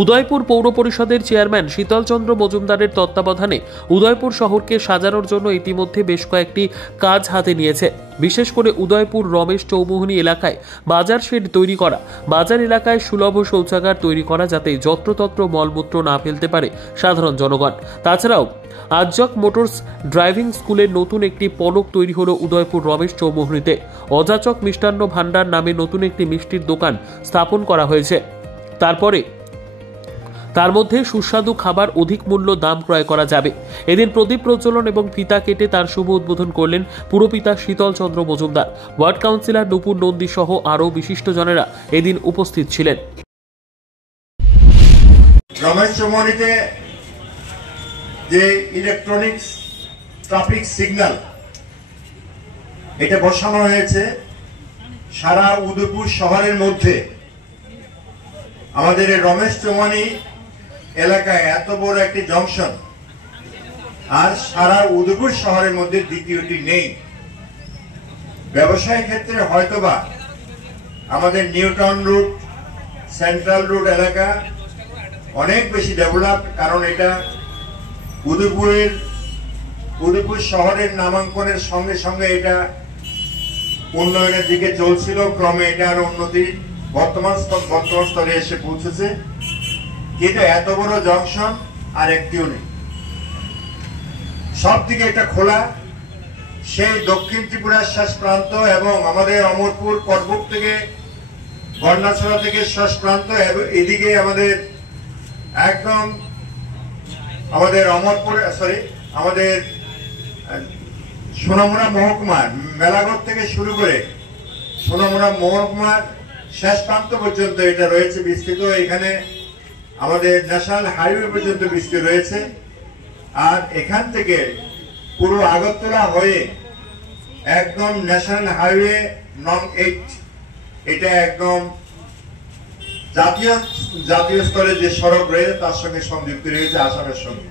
উদয়পুর পৌর পরিষদের চেয়ারম্যান শীতল চন্দ্র মজুমদারের তত্ত্বাবধানে উদয়পুর শহরকে সাজানোর জন্য ইতিমধ্যে বেশ কয়েকটি কাজ হাতে নিয়েছে। বিশেষ করে উদয়পুর রমেশ চৌমুহনী এলাকায় বাজার শেড তৈরি করা, বাজার এলাকায় সুলভ শৌচাগার তৈরি করা যাতে যত্রতত্র মলমূত্র না ফেলতে পারে সাধারণ জনগণ। তাছাড়াও আজক মোটরস ড্রাইভিং স্কুলের নতুন একটি পলক তৈরি হলো উদয়পুর রমেশ চৌমুহনীতে। অযাচক মিষ্টান্ন ভাণ্ডার নামে নতুন একটি মিষ্টির দোকান স্থাপন করা হয়েছে। তার মধ্যে সুস্বাদু খাবার অধিক মূল্য দাম ক্রয় করা যাবে। এদিন প্রদীপ প্রজ্বলন এবং ফিতা কেটে তার শুভ উদ্বোধন করলেন পুরপিতা শীতল চন্দ্র মজুমদার। ওয়ার্ড কাউন্সিলর নুপুর নন্দী সহ আরও বিশিষ্টজনেরা এদিন উপস্থিত ছিলেন। রমেশ চৌমুহনীতে যে ইলেকট্রনিক্স ট্রাফিক সিগন্যাল এটা বসানো হয়েছে সারা উদয়পুর শহরের মধ্যে। আমাদের রমেশ চৌমুহনী এলাকায় এত বড় একটি জংশন আর সারা উদয়পুর শহরের মধ্যে দ্বিতীয়টি নেই। ব্যবসায়িক ক্ষেত্রে হয়তোবা আমাদের new town road, central road এলাকা অনেক বেশি ডেভেলপ, কারণ এটা উদয়পুর শহরের নামাঙ্কনের সঙ্গে সঙ্গে এটা উন্নয়নের দিকে চলছিল। ক্রমে এটা আরো উন্নতি বর্তমান স্তরে এসে পৌঁছেছে। কিন্তু এত বড় জংশন আর একটিও নেই, সব দিকে এটা খোলা। সেই দক্ষিণ ত্রিপুরার শেষ প্রান্ত এবং আমাদের অমরপুর করবুক থেকে গন্ডাছড়া থেকে শেষ প্রান্ত, এদিকে আমাদের একদম আমাদের আমাদের সোনামুড়া মহকুমার মেলাঘর থেকে শুরু করে সোনামুড়া মহকুমার শেষ প্রান্ত পর্যন্ত এটা রয়েছে বিস্তৃত। এখানে আমাদের ন্যাশনাল হাইওয়ে পর্যন্ত বিস্তৃত রয়েছে। আর এখান থেকে পুরো আগরতলা হয়ে একদম ন্যাশনাল হাইওয়ে নং 8 এটা একদম জাতীয় স্তরে যে সড়ক রয়েছে তার সঙ্গে সংযুক্ত রয়েছে আসামের সঙ্গে।